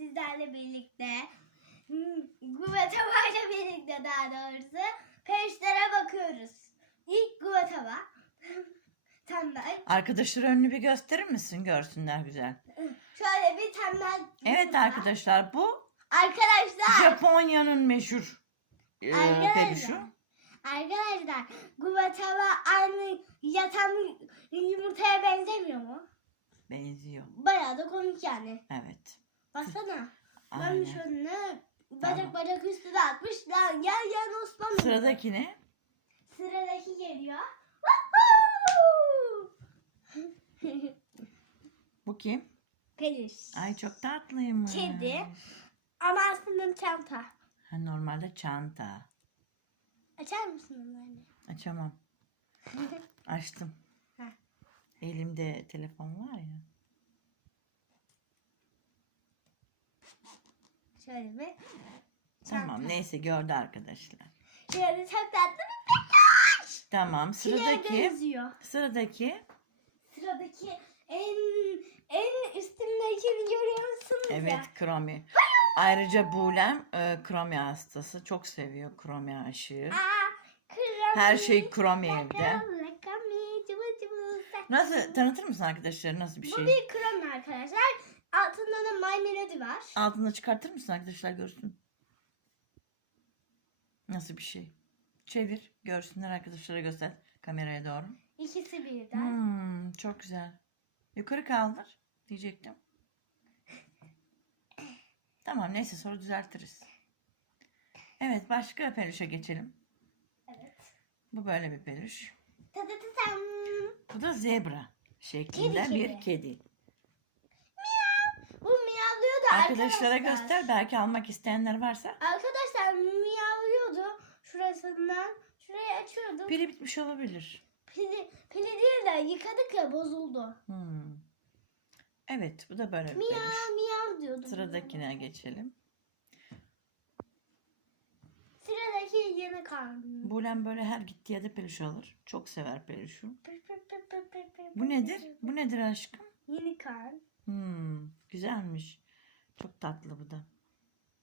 sizlerle birlikte hmm, Guvatava ile birlikte daha doğrusu perişlere bakıyoruz. İlk Guvatava. tembel. Arkadaşlar önünü bir gösterir misin? Görsünler güzel. Şöyle bir tembel. Evet var. arkadaşlar bu Arkadaşlar. Japonya'nın meşhur e, Arkadaşlar. peluşu. Arkadaşlar Guvatava aynı yatan yumurtaya benzemiyor mu? Benziyor. Bayağı da komik yani. Evet. Baksana. Aynen. şöyle bacak Tamam. bacak üstüne atmış. Lan gel gel Osman. Sıradaki ne? Sıradaki geliyor. Woohoo! Bu kim? Peluş. Ay çok tatlıymış. Kedi. Ama aslında çanta. Ha, normalde çanta. Açar mısın onları? Açamam. Açtım. Heh. Elimde telefon var ya. Şöyle bir. Tamam Çanta. neyse gördü arkadaşlar. Şöyle çok tatlı bir Tamam Çileğe sıradaki sıradaki Sıradaki en en üstündekini görüyor musunuz evet ya? kromi. Ayrıca Bulem e, kromi hastası. Çok seviyor kromi aşığı. Aa, kırmızı. Her şey kromi evde. Nasıl tanıtır mısın arkadaşlar nasıl bir Bu şey? bir krem arkadaşlar. Altında da My Melody var. Altında çıkartır mısın arkadaşlar görsün. Nasıl bir şey? Çevir görsünler arkadaşlara göster kameraya doğru. İkisi birden. Hmm, çok güzel. Yukarı kaldır diyecektim. Tamam neyse sonra düzeltiriz. Evet başka peluşa geçelim. Evet. Bu böyle bir peluş. Tadatatam. Bu da zebra şeklinde Kedi, bir kedi. kedi. Arkadaşlar. Arkadaşlara göster belki almak isteyenler varsa. Arkadaşlar miyavlıyordu. Şurasından. Şurayı açıyordu. Pili bitmiş olabilir. Pili, pili değil de yıkadık ya bozuldu. Hmm. Evet bu da böyle Miyav miyav diyordu. Sıradakine geçelim. Sıradaki yeni karnı. Bulen böyle her gittiği yerde peluş alır. Çok sever peluşu. Bu nedir? Bu nedir aşkım? Yeni karn. Hmm, güzelmiş. Çok tatlı bu da.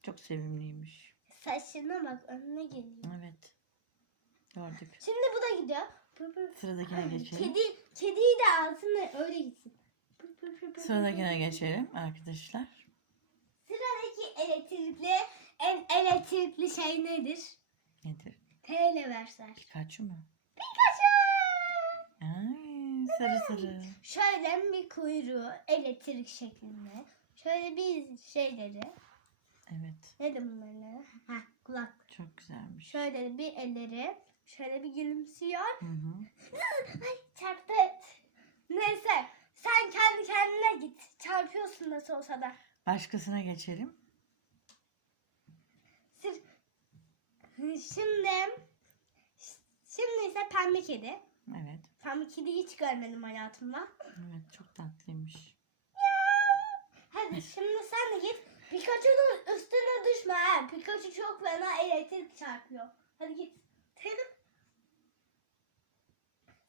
Çok sevimliymiş. Saçına bak önüne geliyor. Evet. Gördük. Şimdi bu da gidiyor. Pır pır. Sıradakine geçelim. Kedi, kediyi de alsın da öyle gitsin. Pır pır pır pır Sıradakine geçelim arkadaşlar. Sıradaki elektrikli en elektrikli şey nedir? Nedir? T ile versler. Pikachu mu? Pikachu! Ay, sarı sarı. Şöyle bir kuyruğu elektrik şeklinde. Şöyle bir şeyleri. Evet. Neydi bunların? Ha kulak. Çok güzelmiş. Şöyle bir elleri. Şöyle bir gülümsüyor. Hı hı. Ay çarptı. Neyse sen kendi kendine git. Çarpıyorsun nasıl olsa da. Başkasına geçelim. Sır- Şimdi şimdi ise pembe kedi. Evet. Pembe kediyi hiç görmedim hayatımda. Evet çok tatlıymış. Hadi şimdi sen de git. Pikachu'nun üstüne düşme ha. Pikachu çok fena elektrik çarpıyor. Hadi git. Senin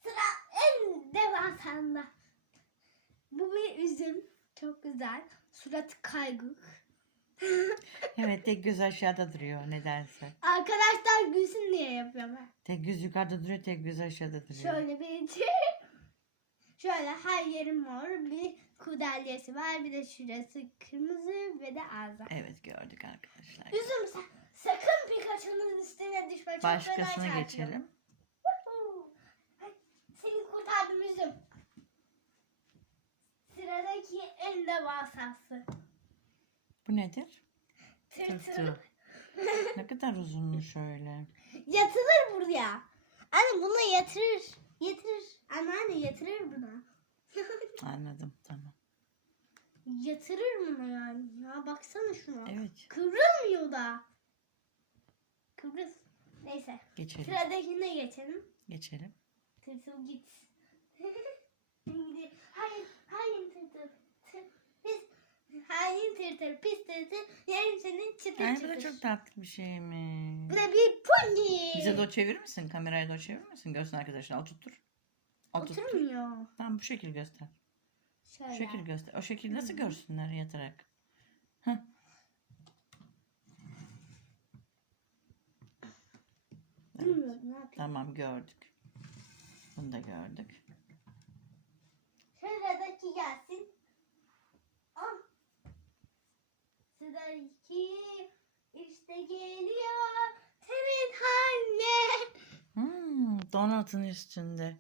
sıra en devasanda. Bu bir üzüm. Çok güzel. Suratı kaygık. Evet tek göz aşağıda duruyor nedense. Arkadaşlar gülsün diye yapıyorum. Tek göz yukarıda duruyor tek göz aşağıda duruyor. Şöyle bir Şöyle her yeri mor bir kudelyesi var. Bir de şurası kırmızı ve de ağzı. Evet gördük arkadaşlar. Üzüm sa- sakın Pikachu'nun üstüne düşme. Çok Başkasına geçelim. Seni kurtardım üzüm. Sıradaki en devasası. Bu nedir? Tırtıl. Tırtıl. ne kadar uzunmuş öyle. Yatılır buraya. Anne bunu yatırır. Yatırır. Anneanne yatırır buna. Anladım tamam. yatırır bunu yani. Ya baksana şuna. Evet Kıvrılmıyor da. Kıvrıl. Neyse. geçelim. Sıradakine geçelim. Geçelim. Tırtıl git. Hayır, hayır tırtıl hain tırtır pis tırtır yerim senin çıtır Ay bu da çok tatlı bir şey mi? Bu da bir pony. Bize doğru çevirir misin? Kameraya doğru çevirir misin? Görsün arkadaşlar. Al tuttur. Al tuttur. Oturmuyor. Tamam bu şekil göster. Şöyle. Şekil göster. O şekil nasıl görsünler yatarak? Heh. Bilmiyorum. Tamam gördük. Bunu da gördük. Şuradaki gelsin. Ah Sıradaki işte geliyor. Senin anne. Hmm, donatın üstünde.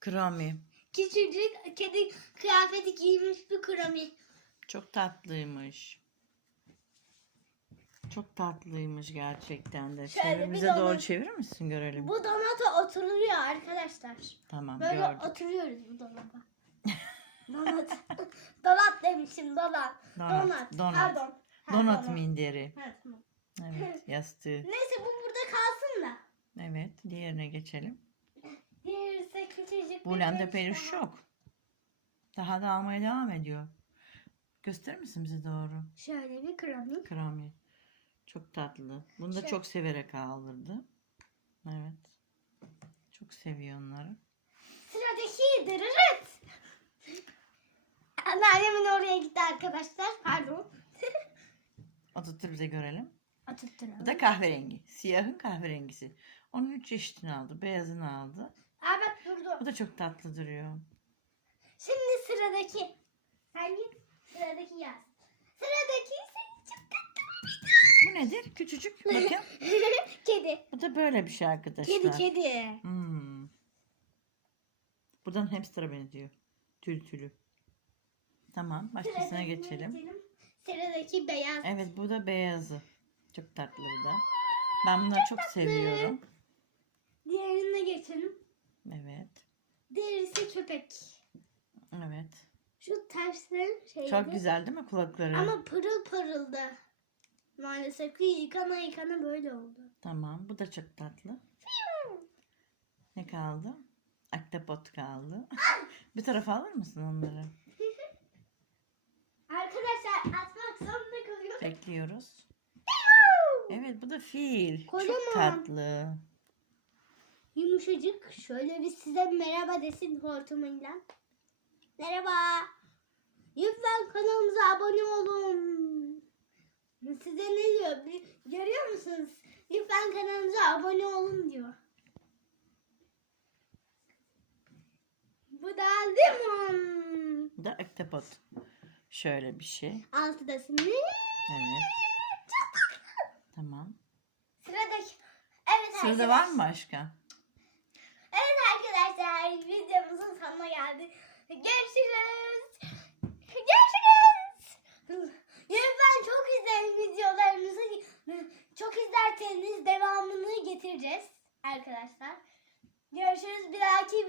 Krami. Küçücük kedi kıyafeti giymiş bir kurami. Çok tatlıymış. Çok tatlıymış gerçekten de. Şöyle bir donat. doğru çevirir misin görelim? Bu donata oturuluyor arkadaşlar. Tamam Böyle gördük. oturuyoruz bu dolaba. Donat. donat demişim donat. Donat, Donat. donat. Pardon. Ha, Donat minderi. Ha, tamam. Evet yastığı. Neyse bu burada kalsın da. Evet diğerine geçelim. Diğeri ise küçücük peluş peluş daha. yok. Daha da almaya devam ediyor. Gösterir misin bize doğru? Şöyle bir krami. Krami. Çok tatlı. Bunu da Şey- çok severek aldırdı. Evet. Çok seviyor onları. Sıradaki dırırıt. Anneannemin oraya gitti arkadaşlar. Pardon. Oturtur bize görelim. Oturtturalım. Bu da kahverengi. Siyahın kahverengisi. Onun üç çeşitini aldı. Beyazını aldı. Aa bak durdu. Bu da çok tatlı duruyor. Şimdi sıradaki. Hangi? Sıradaki yaz. Sıradaki seni çok Bu nedir? Küçücük. Bakın. kedi. Bu da böyle bir şey arkadaşlar. Kedi kedi. Hmm. Buradan hamster'a benziyor. Tül tülü. Tamam. Başkasına Sıradakine geçelim. Sıradaki beyaz. Evet bu da beyazı. Çok tatlı bu da. Ben bunları çok seviyorum. Diğerine geçelim. Evet. Diğerisi köpek. Evet. Şu terslerin şeydi. Çok güzel değil mi kulakları? Ama pırıl pırıldı. Maalesef ki yıkana yıkana böyle oldu. Tamam. Bu da çok tatlı. Ne kaldı? Aktapot kaldı. Bir tarafa alır mısın onları? Atmak zorunda kalıyorum. Bekliyoruz. Evet bu da fil. Kocaman. Çok tatlı. Yumuşacık. Şöyle bir size merhaba desin hortumuyla. Merhaba. Lütfen kanalımıza abone olun. Size ne diyor? Bir- Görüyor musunuz? Lütfen kanalımıza abone olun diyor. Bu da limon. Da aktapot. Şöyle bir şey. Altı da simli. Evet. Tamam. Sıradaki. Evet Sırada var mı başka? Evet arkadaşlar videomuzun sonuna geldik. Görüşürüz. Görüşürüz. Lütfen çok izleyin videolarımızı. Çok izlerseniz devamını getireceğiz arkadaşlar. Görüşürüz bir dahaki